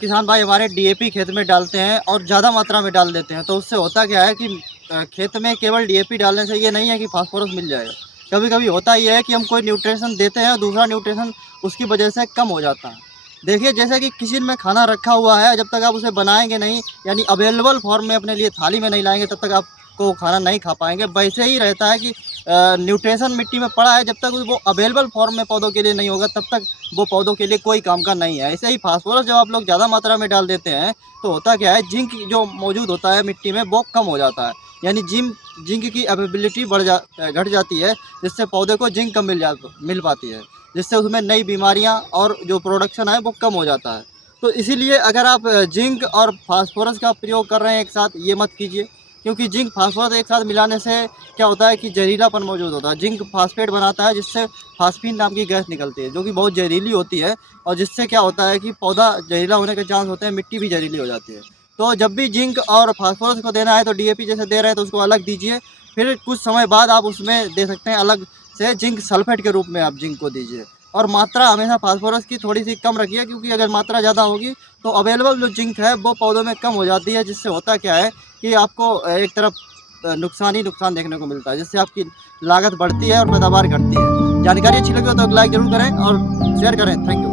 किसान भाई हमारे डीएपी खेत में डालते हैं और ज़्यादा मात्रा में डाल देते हैं, तो उससे होता क्या है कि खेत में केवल डीएपी डालने से ये नहीं है कि फास्फोरस मिल जाएगा। कभी कभी होता ये है कि हम कोई न्यूट्रिशन देते हैं और दूसरा न्यूट्रिशन उसकी वजह से कम हो जाता है। देखिए, जैसे कि किचन में खाना रखा हुआ है, जब तक आप उसे बनाएंगे नहीं, यानी अवेलेबल फॉर्म में अपने लिए थाली में नहीं लाएंगे, तब तक आपको खाना नहीं खा पाएंगे। वैसे ही रहता है कि न्यूट्रिशन मिट्टी में पड़ा है, जब तक वो अवेलेबल फॉर्म में पौधों के लिए नहीं होगा, तब तक वो पौधों के लिए कोई काम का नहीं है। ऐसे ही फास्फोरस जब आप लोग ज़्यादा मात्रा में डाल देते हैं, तो होता क्या है, जिंक जो मौजूद होता है मिट्टी में वो कम हो जाता है। यानी जिंक की अवेलेबिलिटी घट जाती है, जिससे पौधे को जिंक कम मिल पाती है, जिससे उसमें नई बीमारियां और जो प्रोडक्शन है वो कम हो जाता है। तो इसीलिए अगर आप जिंक और फास्फोरस का प्रयोग कर रहे हैं एक साथ, ये मत कीजिए, क्योंकि जिंक फास्फोरस एक साथ मिलाने से क्या होता है कि जहरीलापन मौजूद होता है। जिंक फास्फेट बनाता है, जिससे फास्फीन नाम की गैस निकलती है, जो कि बहुत जहरीली होती है, और जिससे क्या होता है कि पौधा जहरीला होने के चांस होते हैं, मिट्टी भी जहरीली हो जाती है। तो जब भी जिंक और फास्फोरस को देना है तो डीएपी जैसे दे रहे हैं तो उसको अलग दीजिए। फिर कुछ समय बाद आप उसमें दे सकते हैं अलग से जिंक सल्फेट के रूप में, आप जिंक को दीजिए। और मात्रा हमेशा फास्फोरस की थोड़ी सी कम रखिए, क्योंकि अगर मात्रा ज़्यादा होगी तो अवेलेबल जो जिंक है वो पौधों में कम हो जाती है, जिससे होता क्या है कि आपको एक तरफ नुकसान ही नुकसान देखने को मिलता है, जिससे आपकी लागत बढ़ती है और पैदावार घटती है। जानकारी अच्छी लगी हो तो लाइक ज़रूर करें और शेयर करें। Thank you.